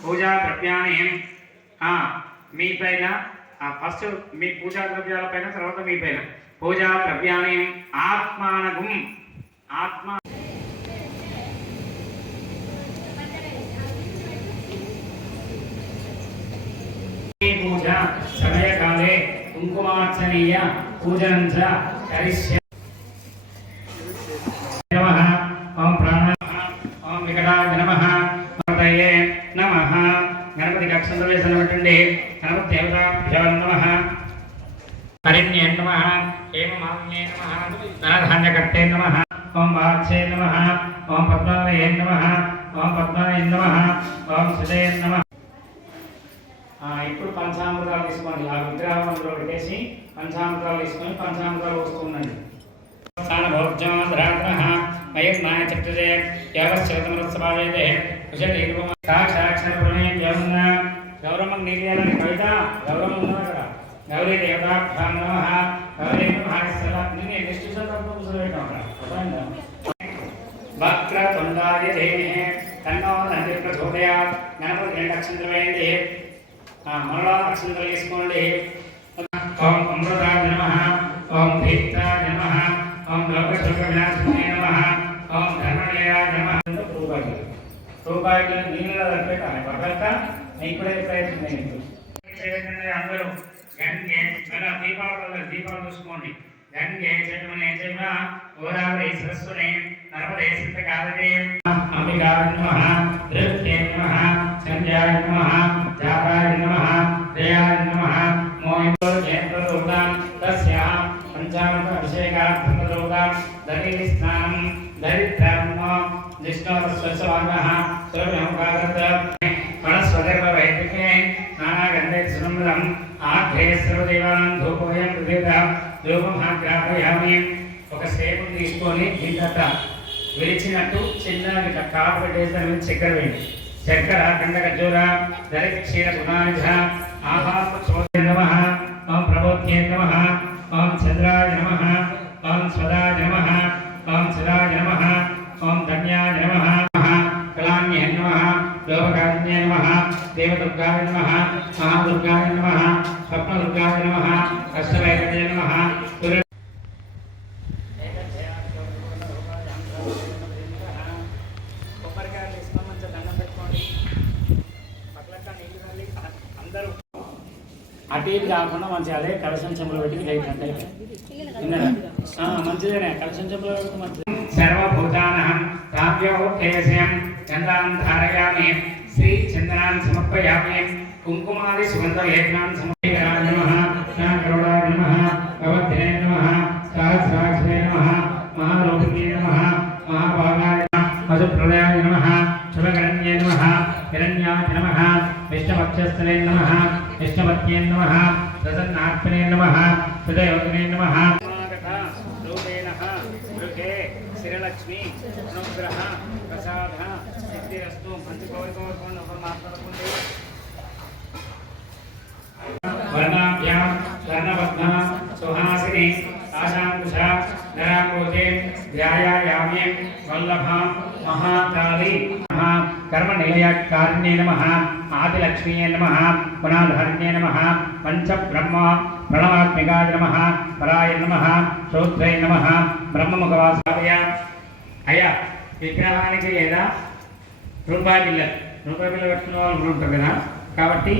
పూజా ద్రవ్యాన్ని ఆ, మీ పైన ఫస్ట్ మీ పూజా ద్రవ్యాల పైన తర్వాత మీ పైన పూజా ద్రవ్యాన్ని ఆత్మానగుం ఆత్మ పూజ సమయకాలే కుంకుమార్చనీయ పూజనం చ కరిష్య ధనధాన్యకర్తే నమ ఓం వాచ్యే నమ ఓం పద్మావయే నమ ఓం పద్మాయ నమ ఓం సుజయ నమ ఇప్పుడు పంచామృతాలు తీసుకోండి. ఆ విగ్రహం అందులో పెట్టేసి పంచామృతాలు తీసుకొని పంచామృతాలు వస్తుందండి స్థానభోజ్యోద్రాగ్రహ యమున గౌరవం కవిత గౌరవం ఉన్నది గౌరీ దేవతాభ్యాం నమః. గౌరీ మహాశ్వర నేను వక్రతుండాయ ధీమహి తన్నో నంది ప్రచోదయా గణపతి రెండు అక్షంతలు వేయండి ఆ, మరలా అక్షంతలు తీసుకోండి ఓం అమృతాయ నమ ఓం దీప్తాయ నమ ఓం లోకశోక వినాశినే నమ ఓం ధర్మదేవాయ నమః రూపాయలు రూపాయలు నీళ్ళలో పెట్టాలి పక్కక ఇప్పుడే ప్రయత్నం అందరూ గంగే మన దీపావళి దీపాలు చూసుకోండి గంగే చెట్టుమనే చెమ్మ గోదావరి సరస్వతి నర్మదే సిద్ధ కాలదే అంబికాయ నమః ధృత్యే నమః సంజయాయ నమః జాతాయ నమః జయాయ నమః మోహితో జయంతరూపాం తస్యాః పంచామృత అభిషేకార్థమరూపాం దరిని స్నానం దరిద్రమ్మ జిష్ణోస్వస్వాగః సురభ్యముఖాగత వనస్వగర్భ వైదికే నానాగంధే సునమ్రం ఆఘ్రే సర్వదేవాన్ ధూపోయం ప్రదేత ధూపమాగ్రాపయామి ఒక సేపు తీసుకొని దీంట్లో విరిచినట్టు చిన్న కాపు పెట్టేసి దాని మీద చక్కెర వేయండి. చక్కెర కండ ఖర్జూర దళిత క్షీర గుణానిజ ఆహార చోదయ నమ ఓం ప్రబోధ్యే నమ ఓం చంద్రాయ నమ ఓం స్వదాయ నమ ఓం సదాయ నమ ఓం ధన్యాయ నమ కళాన్య నమ లోకకాన్య నమ దేవదుర్గాయ నమ మహాదుర్గాయ నమ స్వప్నదుర్గాయ కష్టవైకట్య అటు ఇటు కాకుండా మంచిగా అదే కలసం చెంపులు పెట్టి రైట్ అంటే. మంచిదేనే. కలసం చెంపులు పెడితే మంచిది. సర్వభూతానహం ధారయామి. శ్రీ చందనాన్ సమర్పయామి. కుంకుమాది సుగంధ లేఖనాన్ సమర్పయామి నమః గరుడాయ నమః భగవద్ధినే నమః సహస్రాక్షరే నమః మహారూపిణే నమః మహాభాగాయ నమః మధుప్రదయాయ నమః శుభకరణ్యే నమః హిరణ్యాయ నమః విష్ణువక్షస్థలే నమః విష్ణువత్యే నమః ప్రసన్నాత్మనే నమః హృదయోగినే నమః రూపేణ గృహే శ్రీలక్ష్మి అనుగ్రహ ప్రసాద సిద్ధిరస్తు మంచి కోరిక కోరుకోండి వర్ణబద్ధ సుహాసిని ఆశాంకుశ నరాంబోధే ధ్యాయాయామి వల్లభ మహాకాళి నమః. కర్మ నిలయకారిణ్యే నమః ఆదిలక్ష్మీయే నమః పునాధారిణ్యే నమః పంచ బ్రహ్మ ప్రణవాత్మికాయ నమః పరాయ నమః శ్రోత్రయ నమః బ్రహ్మముఖవాసాయ అయ్యా విగ్రహానికి లేదా? రూపాయి బిల్ల రూపాయి బిల్ల పెట్టుకున్న వాళ్ళు కూడా ఉంటారు కదా? కాబట్టి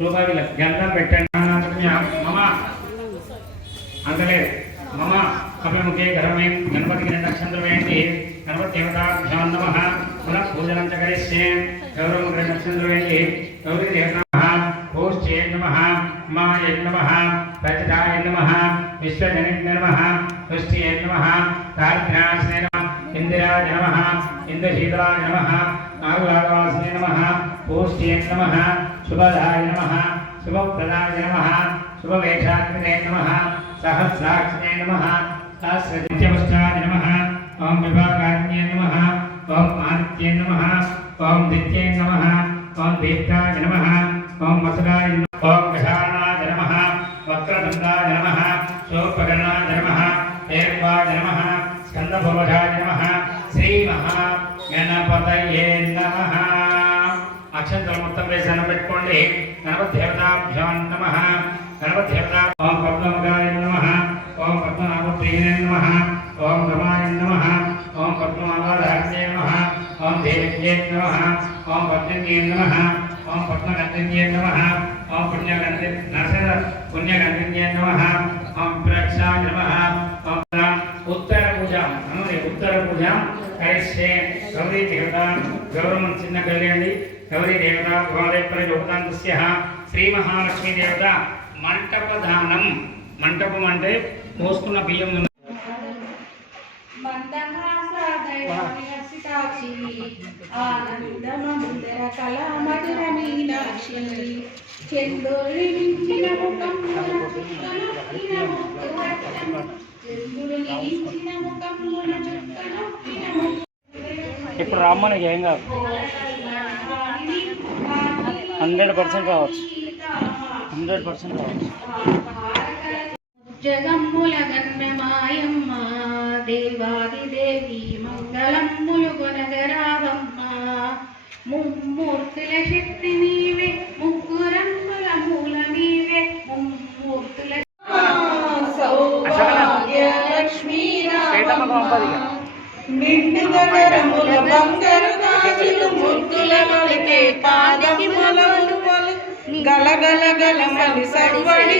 రూపాయి బిల్ల. గంధం పెట్టండి. మమ అంతలేదు మమ అభిముఖే ధర్మే గణపతికి రెండు అక్షంతలు వేయండి గణపతి దేవతాభ్యాం నమ పునః పూజనం చ కరిష్యే గౌరవం రెండు అక్షంతలు వేయండి గౌరీ దేవత భూష్యే నమ మాయ నమ రచితాయ నమ విశ్వజనే నమ పుష్టియే నమ దారిద్ర్యాశనే నమ ఇందిరాయ నమ ఇంద్రశీతలాయ నమ నాగురాగవాసినే నమ పూష్టియే నమ శుభదాయ నమ శుభప్రదాయ నమ శుభవేషాగ్నే నమ సహస్రాక్షనే నమ సహస్రనిత్యవస్త్రాయ నమ ఓం విభాగాన్యే నమ ఓం ఆదిత్యే నమ ఓం దిత్యే నమ ఓం దీప్తాయ నమ ఓం వసుదాయ ఓం విధానాయ నమ వక్రదండాయ నమ శోపకర్ణాయ నమ ఏర్వాయ నమ స్కందభువజాయ నమ శ్రీ మహా గణపతయే నమ. అక్షంతరం మొత్తం వేసి అన్నం పెట్టుకోండి. గణపతి దేవతాభ్యాం నమ. గణపతి ఓం పద్మముఖాయ నమ ఓం పద్మనాభప్రియే నమ ఓం రమాయ నమ ఓం పద్మనాభాధార్యే నమ ఓం దేవ్యే నమ ఓం నమ ఓం పద్మగంధన్యే నమ ఓం పుణ్యగంధ పుణ్యగంధన్యే నమ ఓం నమ ఓం ఉత్తర ఉత్తర గౌరీ దేవత గౌరవం చిన్న గౌరీ దేవత శ్రీ మహాలక్ష్మీ దేవత మంటపధానం మంటపం అంటే పోసుకున్న బియ్యం ఉన్న- మందహాసాదయాక్షి మీనాక్షి మించిన ముఖమున చుక్కనొక్కిన ముఖమున చుక్కనొక్కిన ముక్కు. ఇప్పుడు రామ్మనకి ఏం కాదు హండ్రెడ్ పర్సెంట్ కావచ్చు హండ్రెడ్ పర్సెంట్ జగమ్ముల గన్నమాయమ్మ దేవాది దేవి మంగళమ్ములు గొనగరావమ్మ ముమ్మూర్తుల శక్తి నీవే ముగ్గురమ్ముల మూల నీవే ముమ్మూర్తుల సౌభాగ్యలక్ష్మీ నిండుగరముల బంగారు గాజులు ముద్దుల నొలికే పాదములు గలగల గలమని సవ్వడి చెయ్య